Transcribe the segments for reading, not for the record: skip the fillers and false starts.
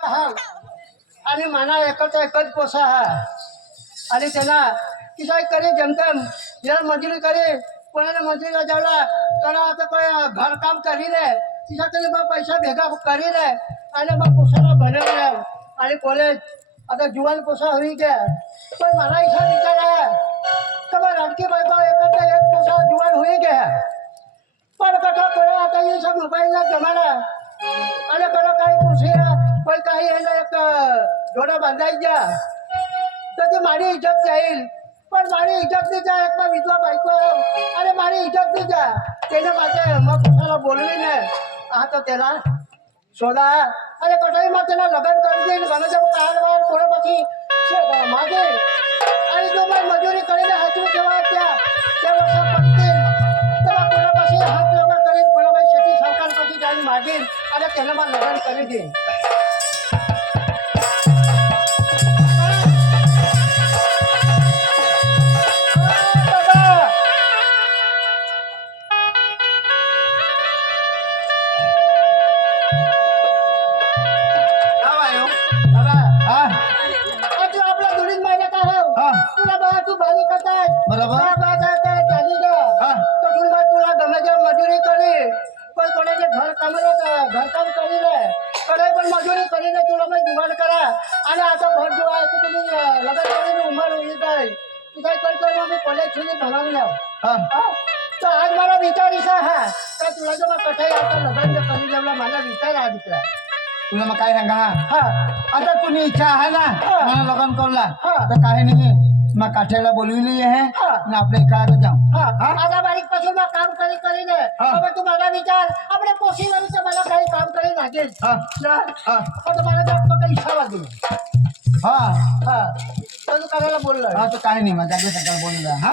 हा आणि मना एकच पोसा हा आणि त्याला किसाय करे जमतम यार मजुरी करे कोणाला मजुरीला जावला त्याला आता काय घरकाम करी ले तिचा तरी बा पैसा भेगा करी ले आणि मग पोसाला भरले आणि कॉलेज आता जुवान पोसा होई गया पण मला इच्छा विचार आहे तर मग लड़की बायको एकत्र एक पोसा जुवान होई गया पण कथा करा आता ये सब मोबाईल ना जमाना आणि करा काही पुसिया पण काही आहे ना एक जोडा बांधायचा तर ती माझी इज्जत जाईल पण माझी इज्जत नाही जा एक विधवा बायको अरे माझी इज्जत नाही जा त्याने माझ्या मग कुणाला बोलली नाही आता त्याला शोधा अरे कठाई मग त्याला लग्न करून देईल घराच्या कार बाहेर थोडं मागे आणि जो मग मजुरी करेल हातून जेव्हा त्या वर्षा पडतील तेव्हा कोणापाशी हात लग्न करेल कोणापाशी शेती सरकारपाशी जाईल मागेल आणि त्याला मग लग्न करी देईल घरकाम करीले कडे पण मजुरी करीले तुला मग जुगाड करा आणि आता भर जो आहे की तुम्ही लग्न करून उमर होईल काय तू काय करतोय मग मी कॉलेज छुली भरवलं तर आज मला विचारिसा हा तर तुला जर मग कठाई आता लग्न करी जेवला मला विचार हा दुसरा तुला मग काय सांगा हा आता तुझी इच्छा आहे ना मला लग्न करला तर काही नाही मग काठ्याला बोलविली आहे ना आपल्या इकडे जाऊ आता बारीक पासून मग काम करी दे बाबा तू मला विचार आपल्या पोशीवर तर मला काही काम करी लागेल आता मला जास्त काही इच्छा लागेल तर करायला बोललं हा तर काही नाही मग जागे सकाळ बोलला हा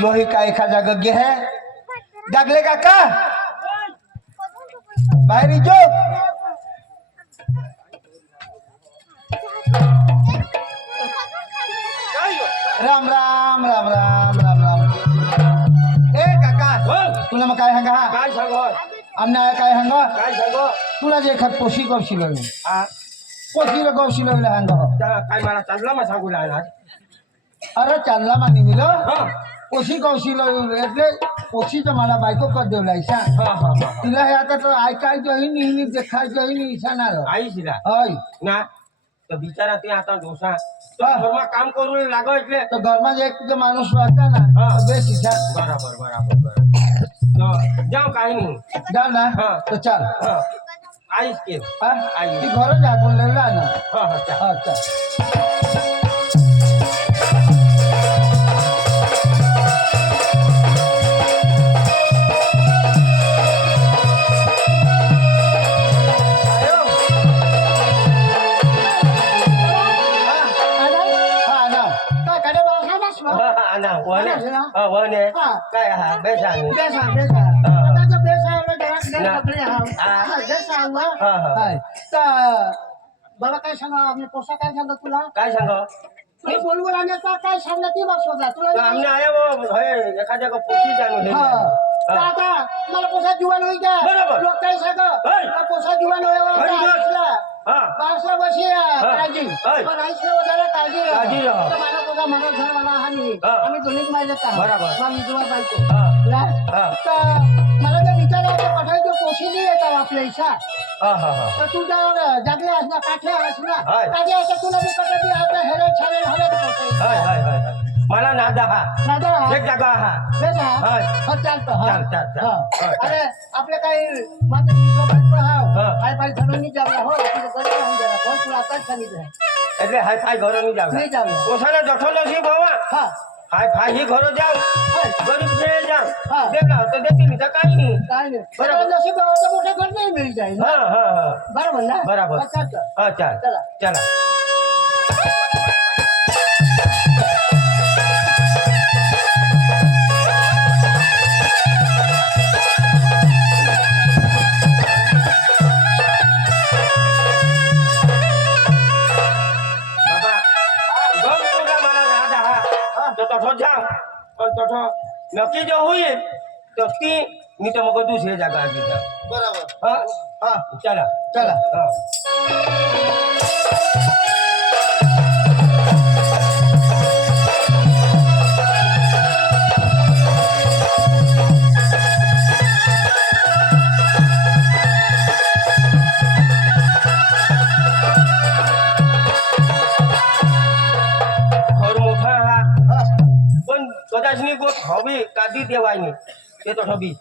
लोही का एखादा गग्गे है जागले का बाहेर जो राम राम राम राम राम राम ए काका तुला मग काय सांगा काय सांगो आमना काय सांगा काय सांगो तुला जे एखाद पोशी गवशी लागली पोशीला गवशी लागला सांगा काय मला चांगला मग सांगू लागला अरे चांगला मानी मिलो पोशी गवशी એટલે पोशी तर मला बायको कर देवला ईशा तिला हे आता तर ऐकाय जोही नाही देखाय जोही नाही ईशा ना आई शिला होय ना तो बिचारा ते आता डोसा घરમાં કામ કરું લાગો એટલે તો ઘરમાં જે એક જે માણસ હતા ને બે સીધા બરાબર બરાબર બરાબર તો જાઓ કાઈ નહીં જા ના તો ચાલ આઈસ કે હા આઈ ઈ ઘરે જ આટો લેલા ને હા હા ચાલ હા ચાલ વને काय हा बेसा बेसा बेसा आता तर बेसा जरा पकडे हा बेसा हाय तर बाबा काय सांगा आपले पोसा काय सांगा तुला काय सांगो मी बोलवर आणण्याचा काय सांगला ती बसवला तुला आमने आया वो होय एखाद्या को पोची जाणू हे आता मला पोसा जुवान होई का बरोबर लोक काय सांगा पोसा जुवान होया बासला बसी काळजी पण आईसला वगैरे काळजी राहा मला पोसा मला घर मला हानी आम्ही दोन्हीच माहिती का बरोबर मग मी तुला बायको तर मला जर विचारायचं पठाय जो पोशीली येतात आपल्या इशा तर तू जागले असना काठे असना काठे असं तुला मी कधी आता हेरे छाले हवे मला नादा हा नादा एक जागा हा बेसा हा चाल चाल अरे आपले काही माझं मित्र बायको हा हाय फाय घरोनी जावला हो आपलं घरी राहून गेला कोण तुला आताच सांगितलं એટલે હાઈ ફાઈ ઘરો નહીં જાવ નહીં જાવ ઓછાને જઠો નથી બાવા હા હાઈ ફાઈ ही घरो जाव गरीब जे जाव हा देखला तो देती नहीं तो काही नहीं काय नाही बरोबर नशीब गावाचं मोठं घर नाही मिळून जाईल हा बरोबर ना बरोबर अच्छा हा चाल चला चला तो नक्की जो होईल तो ती मी तर मग दुसऱ्या जागा आधी जा बरोबर हा हा चला चला हा घर मोठा हा पण कदाचनी गोष्ट हवी कादी देवायनी ते तो हवी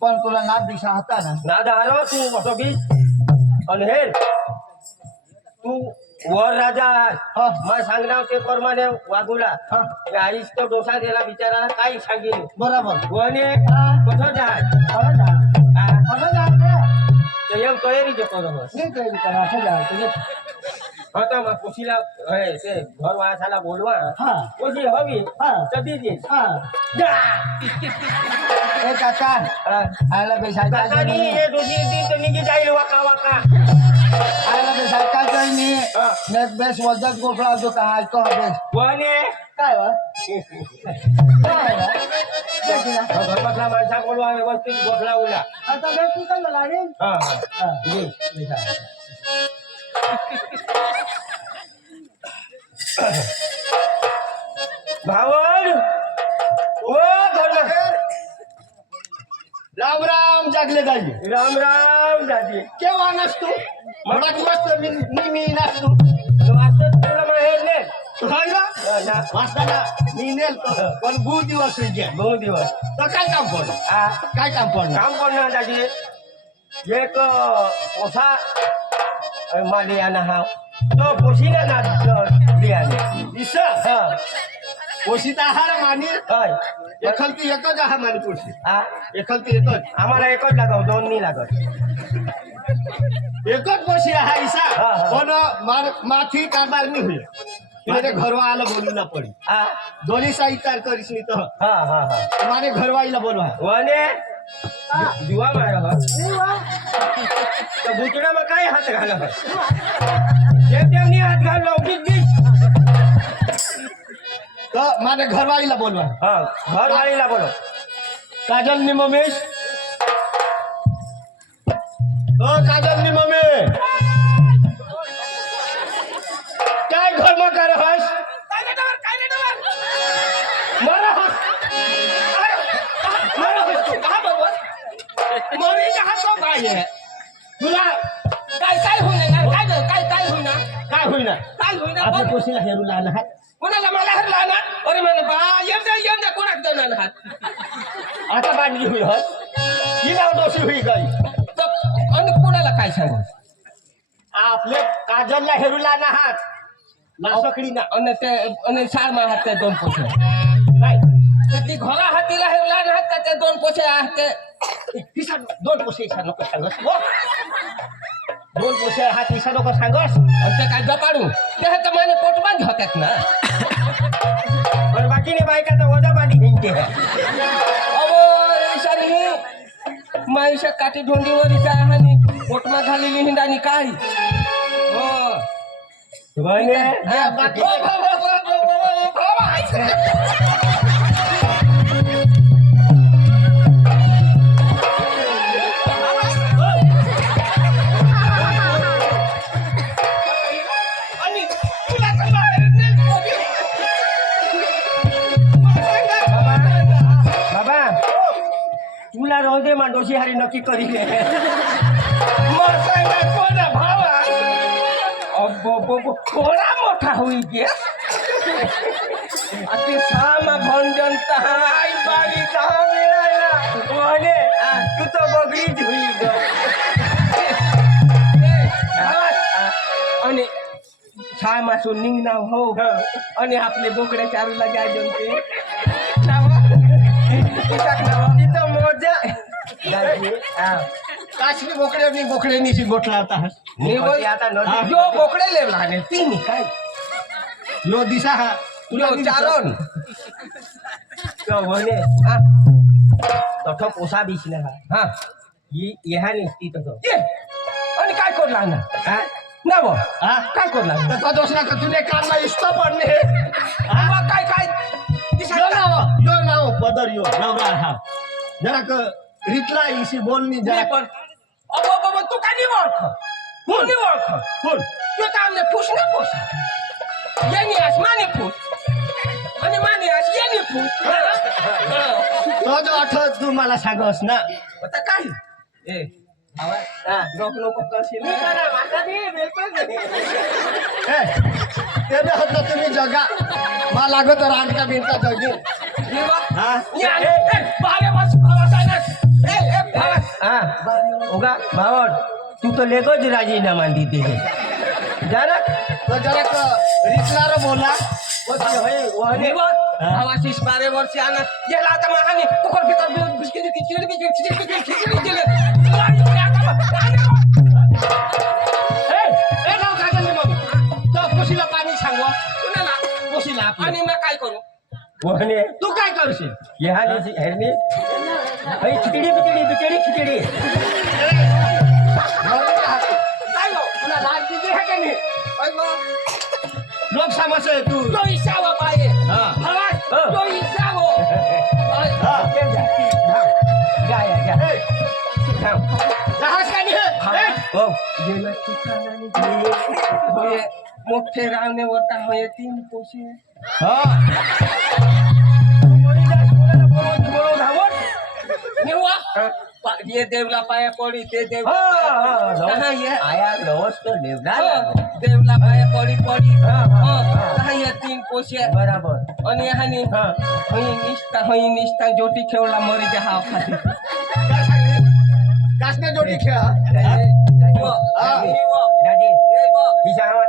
पण तुला नाद दिशा होता ना ना दारो तू हवी आणि हे तू वर राजा हा. मग सांगणार ते प्रमाणे वागूला हा. आईस तो डोसा दिला बिचाराला काही सांगेल बरोबर वने हा. कसं जाय खरं जा खरं जा ते येऊन तयारी जे करू नाही तयारी करा असं जा तुझे आता मग कुशीला ते घर वासाला बोलवा हा. कुशी हवी हा. कधी दे हा ए काका आयला बेसायका काकानी हे दोषी दिन तर निघी जाईल वाका वाका आयला बेसायका जाईनी हा. नेट बेस वजत गोफळा जो का ऐको हबे वने काय वा काय वा देखी ना घरपासला माणसा बोलवा व्यवस्थित गोठला उला आता बेस काय लागेल हा हा ये भावन ओ घरमा राम राम जागले दाजी राम राम दादी केव्हा नसतो मला मस्त मी नसतो वाचत तुला माहेर ने होय ना? ना वाचताना मी नेलतो पण भू दिवस घ्या दोन दिवस तर काय काम पडलं आ काय काम पडलं काम करणार दादी एक पोसा माली आना हा तो पोशीना ना लियाने इसा हा पोषित आहार मानी काय एखलती एकच आहार मानी पोषी आ एखलती एकच आम्हाला एकच लागव दोन नाही लागत एकच पोषी आहार इसा हा, हा. पण माथी कारभार नाही होईल मारे घरवाला बोलूला पडी आ दोन्ही साई तयार करीस नाही तर हा हा हा मारे घरवाईला बोलवा वने जुवा मारा हा तर बुचडा मग काय हात घाला त्यांनी हात घाल लवकिक बी तर मारे घरवाईला बोलवा हा घरवाळीला बोलो काजल नि ममेश काजल नि मम्मी काय घर मग कर हस मारा हस मारा हस तू का बाबा मरी जहाज तो काय आहे तुला काय होईना काय होईना काय होईना काय होईना आपल्या पोशीला हेरू लहान हात कोणाला मला हरला ना अरे म्हणे बा येम जा कोणाक देणार हात आता बांधली होई हस ही नाव दोषी होई गई आणि कोणाला काय सांगू आपले काजलला हेरू लहान हात लासकडी ना आणि ते आणि सार मा हात ते दोन पोछे नाही ती घोडा हातीला हेरला ना हात ते दोन पोछे आहेत ते हिसा दोन पोसे हिसा नको सांगस दोन पोसे हात हिसा नको सांगस आणि ते काय जपाडू ते तर माने पोटमान होतात ना पण बाकीने बायका तर वजा पाणी घेते अहो ईशानी माईशा काठी ढोंडीवर इशा आणि पोटमा झालेली हिंडानी काय हो वने हा, बाकी- हो, हो, हो, हो, हो, हो, हो, हो. आणि तुला तर बाहेर नेल कोणी. बाबा तुला राहू दे मांडोशी हारी नक्की करी मग सांगा कोणा भावा अब्बो थोडा मोठा होई गे अति सामा भंजन तहाई बारी कहा मिळाला वने तू तर बगडीच होई ग आणि छा मासून निघणार हो आणि आपले बोकडे चारूला काय जमते तिथं मोजा काशनी बोकडे निशी गोठला होता हस आता नदी जो बोकडे लेवला आणि तीन काय यो दिसा हा तुला चारण वने हा तसं पोसा बिसला हा हा ह्या निसती तसं ये आणि काय करला ना हा ना बो हा काय करला तर दोसरा का तुने कानमा इष्ट पडणे काय काय यो नाव पदर यो नवरा हा जरा रीतला इशी बोलनी जा नाही पण अबो तू काय नाही ओळख कोण नाही ओळख कोण तू तर आमने फुस ना फुस यांनी आज माने फुस आणि माने आज यांनी फुस तो जो आठवत तू मला सांगस ना आता काय ए आवाज नको करशील मी करा माझा नाही बिलकुल नाही ते होतं तुम्ही जगा मला लागत रांडका बिनका जगी देवा हा मी आले बारे वर्ष भावा सायनस ए भावा हा ओगा भावड तू तो लेगोच राजीनामा देते जरा तो जरा रीतला रे बोला देवा भावा 12 वर्ष आना गेला आता महाने कुकर भीतर बिस्किट खिचडी ए नाव काय करते मग तो कुशीला पाणी सांगवा कुणाला कुशीला आणि मग काय करू वहने तू काय करशील यहाँ जैसी हेरनी भाई खिचड़ी काय गो तुला लाग दीजिए है क्या नहीं लोक समस्या तू तो इसावा पाए हा भावा तो इसावो हा जा जहाज का नाही है ओ गेला ठिकाणाने होय मोठे रावणे होता होय 3 कोशे हा बोलो धावट निवा ये देवला पाया पडी ते देव कहाँ ये आया लवस तो देवला देवला पाया पडी हाँ, हाँ, कहाँ ये 3 कोशे बराबर आणि हानी होई निष्ठा जोटी खेवला मरी जा हा खाती काय सांगली कासने जोडी खेळा दादी हिशा हवा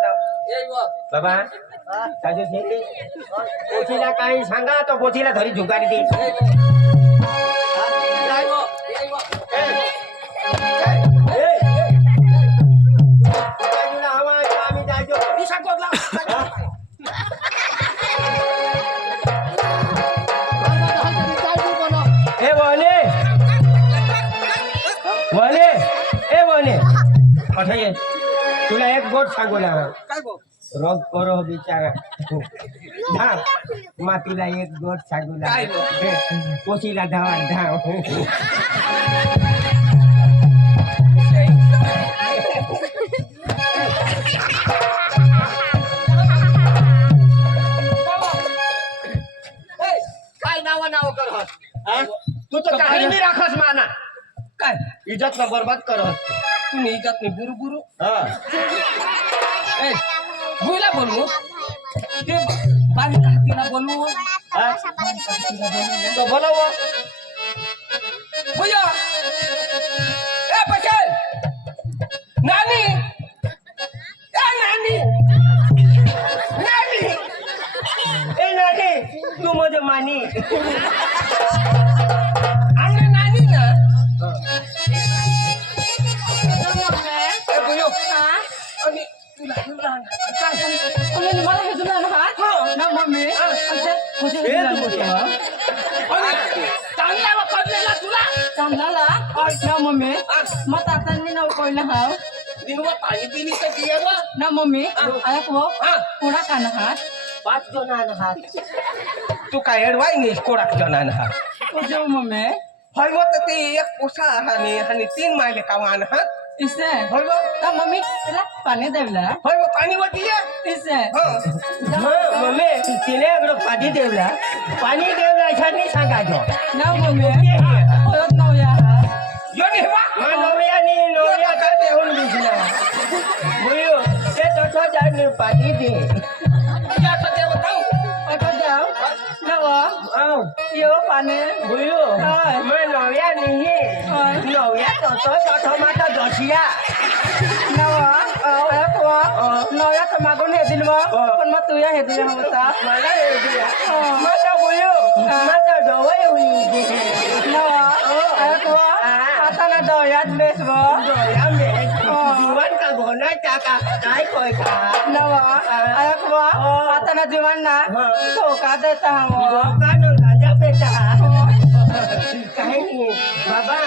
बाबा काजू शेती पोचीला काही सांगा तो पोचीला धरी झुकारी दे आम्ही जायचो ए वने वने ए वने अठे ये तुला एक गोट सांगू लागला काय गो रोग करो बिचारा धाव मातीला एक गोट सांगू काय लागला कोशीला धावा धाव काय नाव करत हा? तू तर काही नाही राखस माना काय इज्जत न बर्बाद करत तुम्ही इज्जत नाही गुरु हा ए भूला बोलू ते बालिका हातीला बोलू हा? तो बोलाव भूया ए पटेल नानी ए नानी नानी ए नाही तू माझं मानी आमने नानी ना ए भूयो आणि तुला काय सांगतो मला हे जुना ना ना मम्मी चांगला वापरलेला तुला चांगला ना मम्मी मग आता मी नाव कोयला हाव दिनवा पाणी पिली तर दिया बा ना मम्मी ऐक वो हा कोणा कान हात 5 जण आहात तू काय एडवाय नाही कोणाक जणान हा तो जेव मम्मी होय मग ते एक पोसा आणि 3 मायले कावान हा इसे होय मग ना मम्मी त्याला पाणी द्यायला होय मग पाणी वरती ये इसे मम्मी तिने अगं पाणी देवला पाणी देवला अशा नाही सांगायचो ना मम्मी परत नाव या यो नाही बा मग नवऱ्या का देऊन दिसला बोयो ते तसं जाणे पाणी दे या तर देव जाऊ ऐका द्याव नव आव यो पाणी बोयो काय? मग नवऱ्या नाही काय? नवऱ्या तसं माता दशिया नव ऐक वो नवया तर मागून हे दिल पण मग तुया हे दिला होता मला माता बोयो माता डोळे होई नवा ऐक वो आता ना डोळ्यात बेस वो जीवन का घोना टाका काय कोय का नवा ऐक वो आता ना जीवन ना धोका देता हम लोकांना गांजा पेटा काही नाही बाबा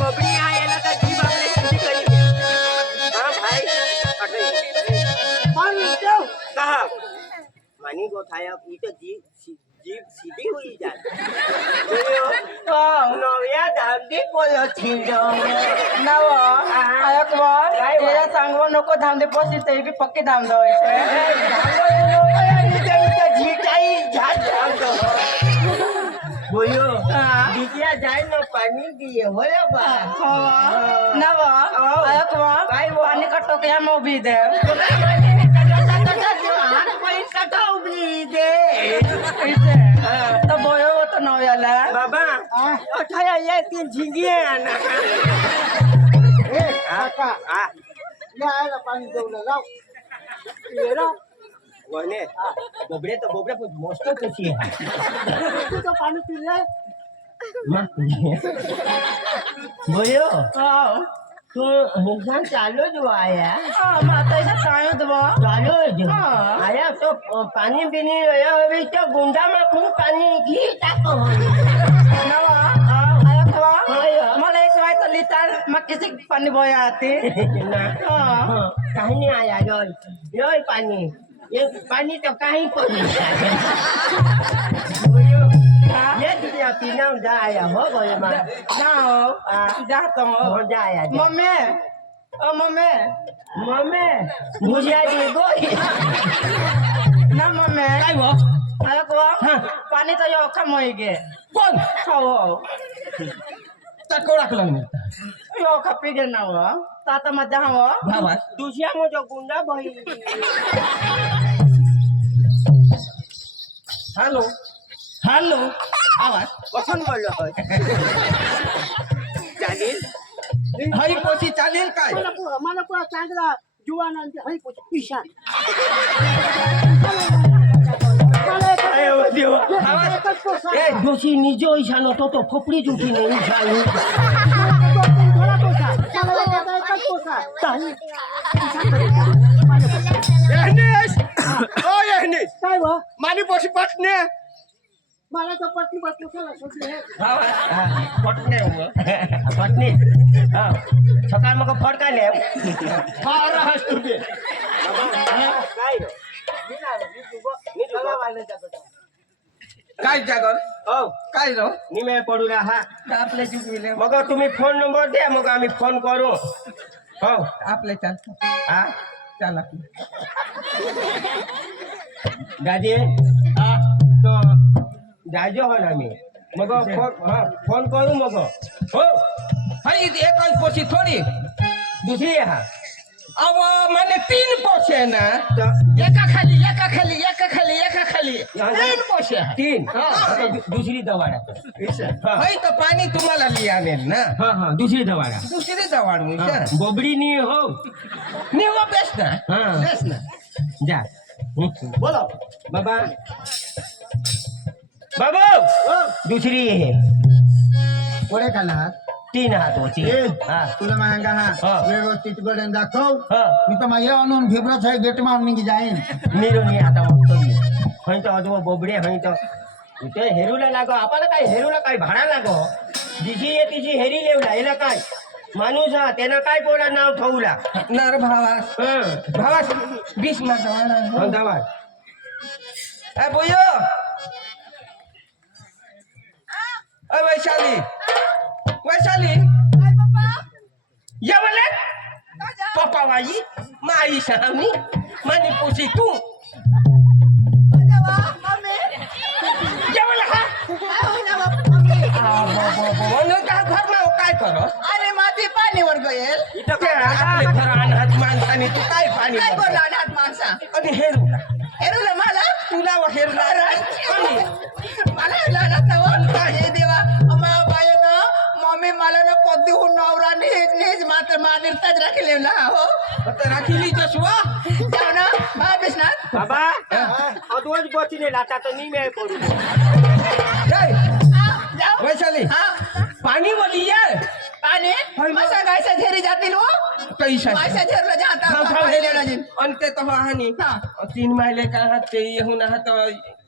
बबडी आहे याला तर जीव आपल्या किती करी हा भाई हा मानी गोठाया इथं जीप सीधी हुई जात नव्या धांदी पोयो छिंडो नव ऐकवा याला सांगवा नको धाम दे पोसी ते बी पक्के धाम दो झिटाई झाट बोयो बिटिया जाय न पानी दिए होय बा नव ऐकवा पानी का टोकया में उभी दे हाथ पैसा तो उबली दे तो बोयो वो तो नव्याला बाबा अठाया ये तीन झिंगे आना ए काका आ या आयला पाणी देऊला लाव ये ना वने बोबडे तो बोबडे पण मस्त कशी आहे तू तो पाणी पिले बोयो तू हिंसान चालू जो आया माता इसे सायो दबा चालू जो हाँ। आया तो पानी बिनी आया अभी तो गुंडा में खूब पानी घी टाको नवा ऐकवा मला एक वाय तो लिटर मग किसी पानी बोया आती ना कहीं नहीं आया यो पानी ये पानी तो कहीं को नहीं बोयो ये दुनिया पीना जाया हो बोयो मां ना जा तो हो जाया मम्मी ओ मम्मी मम्मी भुजिया दी गोई ना मम्मी काय हो ऐकवा पानी तो यो कम होईगे कोण खाओ तको राखलं मी यो खपी गे ना वो ताता मजा हो भावा दुसऱ्या मोठा गुंडा भाई हॅलो हॅलो आवाज कसन बोललो होय चालेल हई पोची चालेल काय मला पुरा चांगला जुवानांचे हई पोच ईशान एकच पोसा ए दोषी निजो ईशानो तो खोपडी जुटी नाही ईशान थोडा पोसा मला एकच पोसा एहनेश ओ एहनेश काय व मानी पोची पटने मला तर पटली पोसाला सोडली आहे भावा पटने पटने हा सकाळ मग फडकाले फार हस तुझे काय मी तुला वाले जातो काय जागर हो काय रो निमे पडू हा आपले जुगविले मग तुम्ही फोन नंबर द्या मग आम्ही फोन करू हो आपले चालतो हा चला दादी तो जायचो हो ना मी मग फोन करू मग हो हई एकच पोची थोडी दुसरी हा अव माने 3 पोचे आहे ना तर एका खाली तीन पोचे आहे. तीन हा. दुसरी दवाडा हई तर पाणी तुम्हाला लिया आणेल ना हा दुसरी दवाडा दुसरी जवळ बोबडी नी हो निव बेस ना हा. बेस ना जा बोलो बाबा बाबू दुसरी आहे कोडे खाणार 3 हात होती ए हा तुला मागा हा. हा व्यवस्थित गडन दाखव हा मी तर माझ्या आणून भिब्रत आहे गेट मारून निघी जाईन मीरो नी आता बघतो हई तो अजून बोबडे हई तो इथे हेरूला लागो आपण काय हेरूला काय भाडा लागो जिची ये तिची हेरी लेवला याला काय माणूस हा त्यानं काय पोळा नाव ठेवला नर भावास भावास 20 माझा धन्यवाद ए बोयो ए वैशाली या मला पप्पा वाई माई सावनी मानी पोसी तू या मला हा म्हणून का घर में काय करो अरे माती पाणीवर गયેલ इथं ते आपले घर अनाथ माणसाने तू काय पाणी काय भरलं? बोलला अनाथ माणसा आणि हेरूला हेरूला मला तुला हेरला आणि मला लढत नव्हतं हे देवा अम्मा बायनो मम्मी मला ना कोदी हुन नवरा नीज मात्र मानिरताच राखलेला हो आता राखीली जसवा जाऊ ना हा बिस्नाथ बाबा अदवज बचीने लाटा तर नी मेळ पडू जय जाऊ वैशाली हा पाणी वाली यार पाणी मसा गायचा झेरी जातील हो पैसा मासा झेरला जाता थांब पाहिलेलं नाही. आणि ते तर हानी हा. 3 मायले का हात ते येऊन हात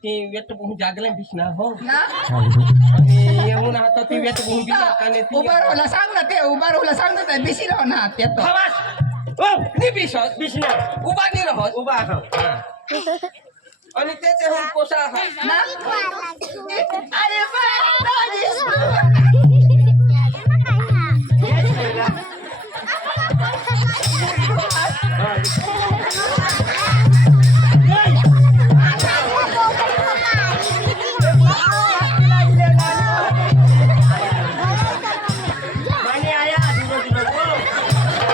ती वेट बहु जागले बिसना हो ना आणि येऊन हात ती वेट बहु बिला काने ती उभा राहला सांग ना ते उभा राहला सांग ना ते बिसी राह ना ते तो हवास ओ नि बिसस बिसना उभा नि रहत उभा हो आणि त्याच्याहून पोसा ना अरे माने आया तुझं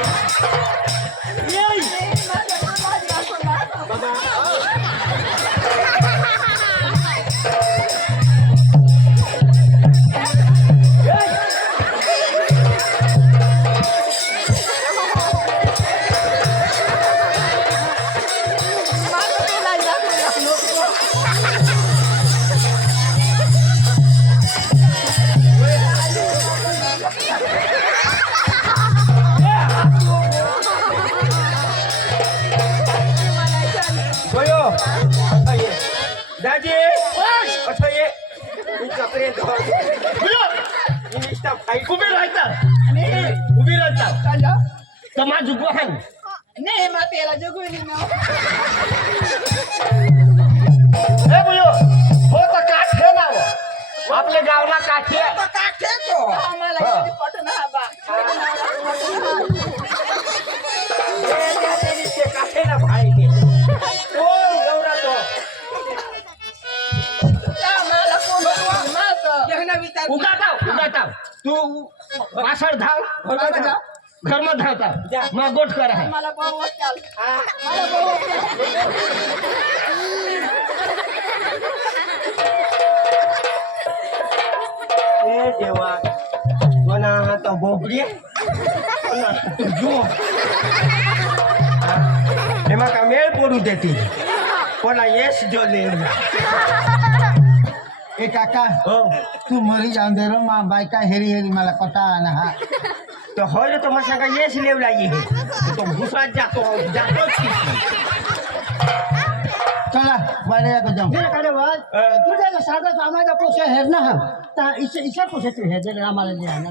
गोयो असं ये दाजी असं ये मी कपडे निष्ठा फाईट उभी राहता तमा जुगवान नाही मग त्याला जगून हे बोलो हो तर काठ हे नाव आपल्या गावला काठी काठे तो आम्हाला पटन हा बा काठे ना भाई तो गौरा तो आम्हाला कोण मात यहना विचार उगाता तू पाछळ धाव घर में धावता मैं गोठ कर है मला भाऊ वाटल मला भाऊ ए देवा कोणा तो बोबडी कोणा जो एमा का मेल पडू देती कोणा यश जो लेला ए काका हो तू मरी जाऊन दे रो माँ बायका हेरी हेरी मला कटा ना हा तो होय तो मसा का यश लेवला ये तो घुसा जातो चला बारे को जाऊं अरे वाह तुझ्या ना साधा आम्हाला पोसे हेर ना ता इसे पोसे तू हे दे आम्हाला जे आहे ना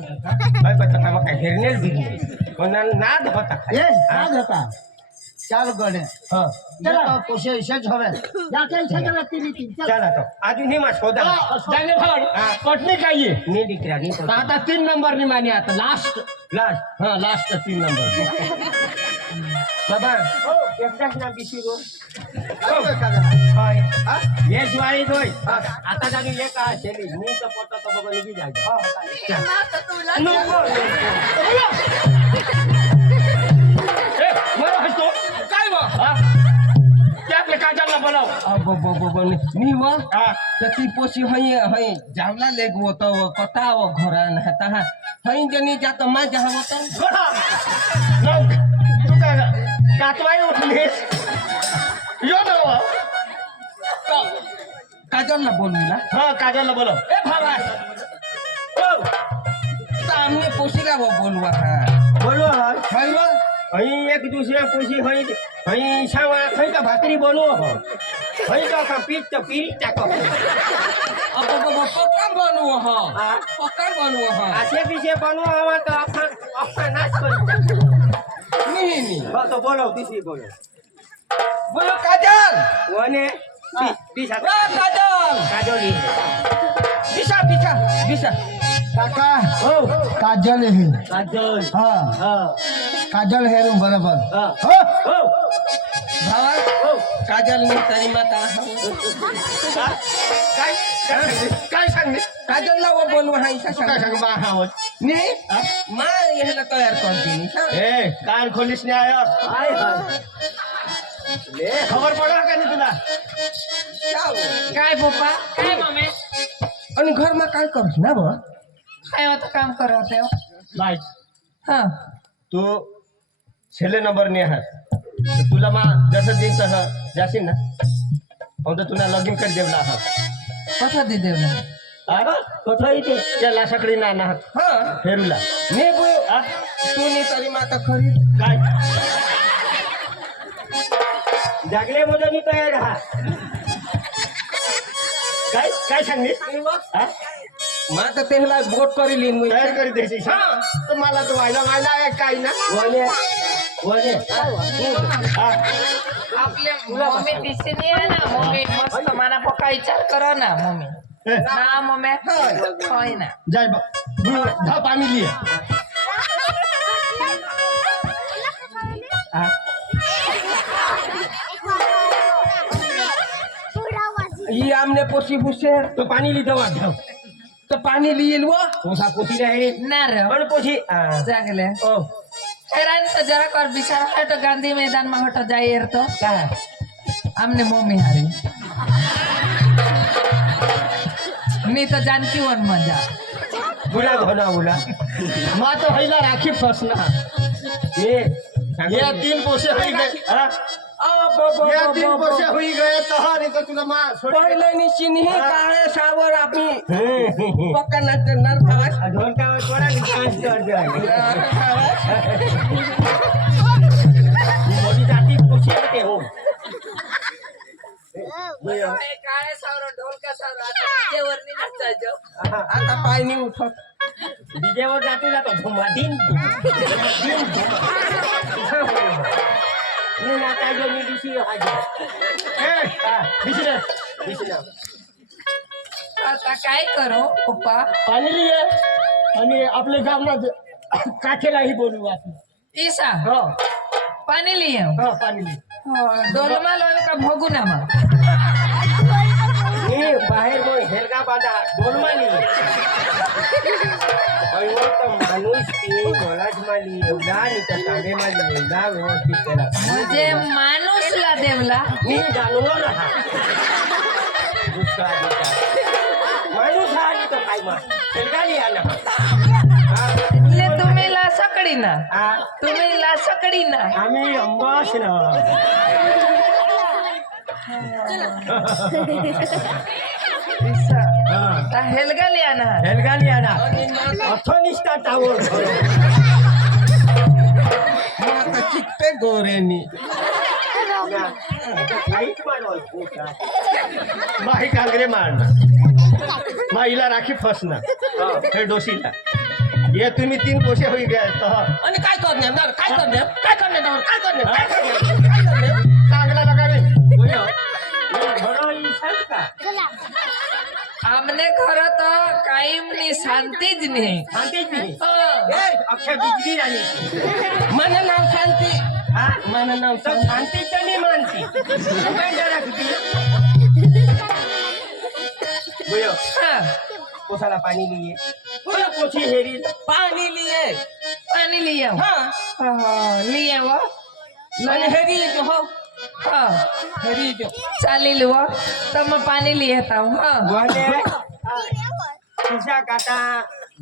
भाई पता का मका हेरनेल दिली कोणा नाद होता ये साध होता चाल गडे हां चला पोसे इसेच हवे जाके इसे चला तीन चला तो आज नहीं मत होदा जाने भाग पटनी चाहिए नहीं दिख रहा नहीं तो आता 3 नंबर नहीं मानी आता लास्ट लास्ट हाँ लास्ट 3 नंबर बाबा एकदाच ना बिशिरो हाय ये ज्वारी होय आता जाणी ये का शेली मी तो पोटा तो बघ निघी जाय मात तुला नको ए मरो हसतो काय व त्या आपल्या काजाला बोलाव अब मी व हा ती पोसी हई हई जावला लेग वो तो कटा वो घोरान हता हई जनी जात मा जहा वो तो गोडा लग तू का काटवाई उठलीस यो ना काजल ना बोलू ना हा काजाला बोलाव ए भावा ओ सामने पोसीला वो बोलवा हा बोलो हा हई व અહીં એક દૂસરા પૂછી અહીં ઈશામાં થઈ તો ભાકરી બોલવો હો અહીં તો પીટ તો પીરી ચાકો अब पक्का बनू हा पक्का बनू हा આશે પીછે બનવો આવા તો આપણા નાશ કરી नहीं नहीं હા તો બોલો તીસરી બોલો बोलो काजल ઓને પીસા ए काजल કાજોલી बिसा बिसा बिसा काका ઓ काजल हे કાજોલ हाँ હા काजल हेरू बराबर હા हो ઓ भावा ઓ काजल ने तारी माता काय काय सांगणे काजल ला वो बोलवा हा ईसा काय सांग सांग बा हावत नहीं मां यहला तैयार कर देनी सा ए कान खोलीस ने आया हाय हाय ले खबर पडा का नाही तुला जाओ काय पप्पा काय मम्मी आणि घर में काय करस ना बा काय होतं काम करत होते हो? बाय हां तू छेले नंबर ने आहे तर तुला मा जसं दिन तसं जाशील ना पण तुला लॉगिन कर देवला हा कसा दे देवला अरे कुठं इथे त्या लासाकडे ना ना हां फेरूला ने बो हा? तू ने तारी माता खरी काय जागले मुलं मी तयार हा काय काय सांगलीस हा? माता तेहला बोट करी लीन मुई तयार करी द्यायची हां तर मला तो व्हायला व्हायला आहे काय ना वने वने हा आपले मम्मी दिसली आहे ना मम्मी मस्त मना पक्का विचार करा ना मम्मी ना मम्मी होय ना जाय धा पाणी लिये ही आमने पोसी फुसे तो पाणी लिहितो वाढ तर पाणी लिहिल व पोसा पोती आहे ना रे पण पोशी जागले ओ हैरान तो जरा कर बिचारा है तो गांधी मैदान में हटो जाइए तो काय हमने मम्मी हारी नहीं तो जानती वन मजा बुला घोना बुला मा तो हैला राखी फसना ये 3 पोसे होई गए हां ये 3 पोसे होई गए तहार इथं तुला मा पहिले निश्चिनी काळे सावर आपली पक्का नर भावास ढोल का कोणा डान्स कर दे मोठी जाती पोसे होते हो काळे सावर ढोल का सावर आता डीजे वर नहीं नाचता जो आता पाय नाही उठत डीजे वर जाते ना तो धुमा दिन ये नाता जो मी दिसी हाजे दिसी आता काय करू पप्पा पाणी लिये आणि आपल्या गावना काठेलाही बोलू आपण ईसा हो पानी लिए हो पाणी लिये डोलमा लोन का भोगू ना मग ए बाहेर गो हेरगा बांधा डोलमा लिये तो माणूस की गोलाज माली एवढा आणि त्या तांबे माली एवढा व्यवस्थित केला म्हणजे माणूसला देवला मी जाणलो ना दुसरा माणूस हा आणि तो काय मा हेरगा लिया ना ले तुम्ही ला सकडी ना हा तुम्ही ला सकडी ना आम्ही अंबास ना ईसा हा ता हेलगा लिया ना हेरगा लिया ना अथनिष्ठा टावर आता चिकते गोरेनी काहीच मानवाल माही कांगरे मारणार माईला राखी फसणार हे डोशीला ये तुम्ही 3 पोसे होई गए तर आणि काय करणार काय करणार काय करणार काय करणार काय करणार काय करणार चांगला लगावे घोडा इंसान का आमने खरं तर काही नाही शांतीच नाही शांतीच नाही हं. अख्ख्या बिजली झाली मन नाव शांती हा मन नाव तर शांतीचं नाही मानती काय जरा किती बोयो हं. पोसाला पाणी लिये बोयो पोछी हेरी पाणी लिये पाणी लिया हा लिया व आणि हेरी जो हो हेरी जो चालेल व तर मग पाणी लिहिता हं बोले तुझ्या काटा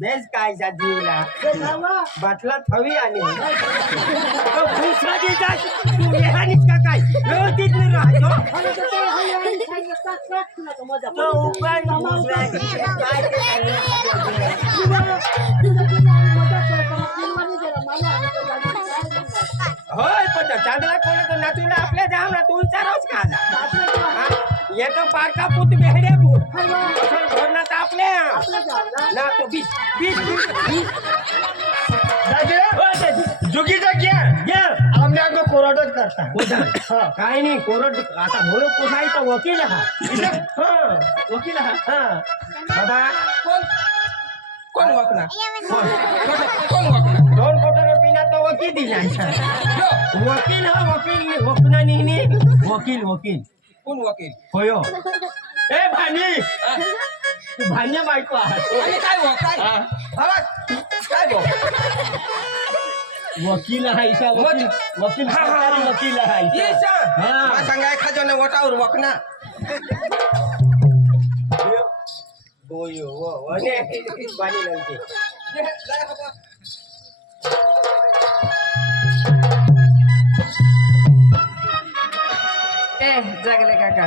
बेस काय जा जीवला बाटला हवी आणि दुसरा दिवसा तू येहानीच का काय व्यवस्थित नाही राहतो तो उपाय दुसरा काय होय पण चांगला कोण तो नातूला आपल्या जाम ना तू विचारच का ये तो पारका पुत बेहडे पुत घरना तर आपल्या ना तो 20 जुगीचा घ्या आमने आग कोरडच करता काय नाही कोरड आता म्हणून पोसायचा वकील हा वकील हा बाबा कोण वाकणार कोण दोन कोटर पिना तो वकील दिला वकील हा वकील वकना नेहमी वकील वकील कोण वकील होयो ए भानी भान्य बायको आहात आणि काय हो काय काय हो वकील हा ईशा वकील वकील सरकारी वकील हा ये ईशा सा सांगा एखाद्याने वटावर वकना होयो वने पाणी लावते ए जगले काका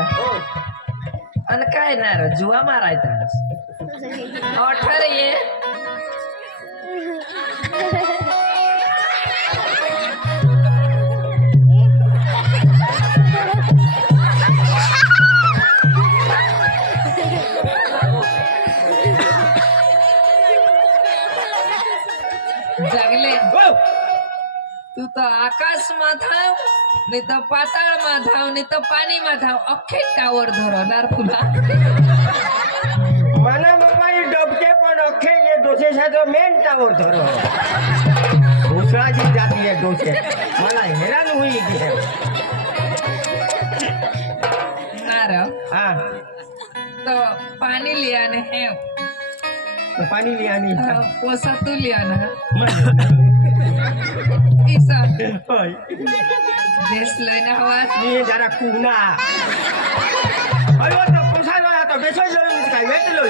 आणि काय नाही रे जुवा मारायचा ऑठर ये जगले तू તો આકાશમાં થાવ ને તો પાતાળમાં થાવ ને તો પાણીમાં થાવ અખે ટાવર ધરો નારફુલા મને મમ્મા એ ડબકે પણ અખે જે ડોસે છે તો મેન ટાવર ધરો ભૂસડાજી જાતી એ ડોસે મને હેરાન હોઈ ગઈ નાર હા તો પાણી લિયાને હે તો પાણી લેવાની પોસા તું લિયાને મને ઈસા હોય દેશ લઈને હવા ની જરા કુના અરે તો પોસાનો આ તો બેસો જ કાઈ વેટ લો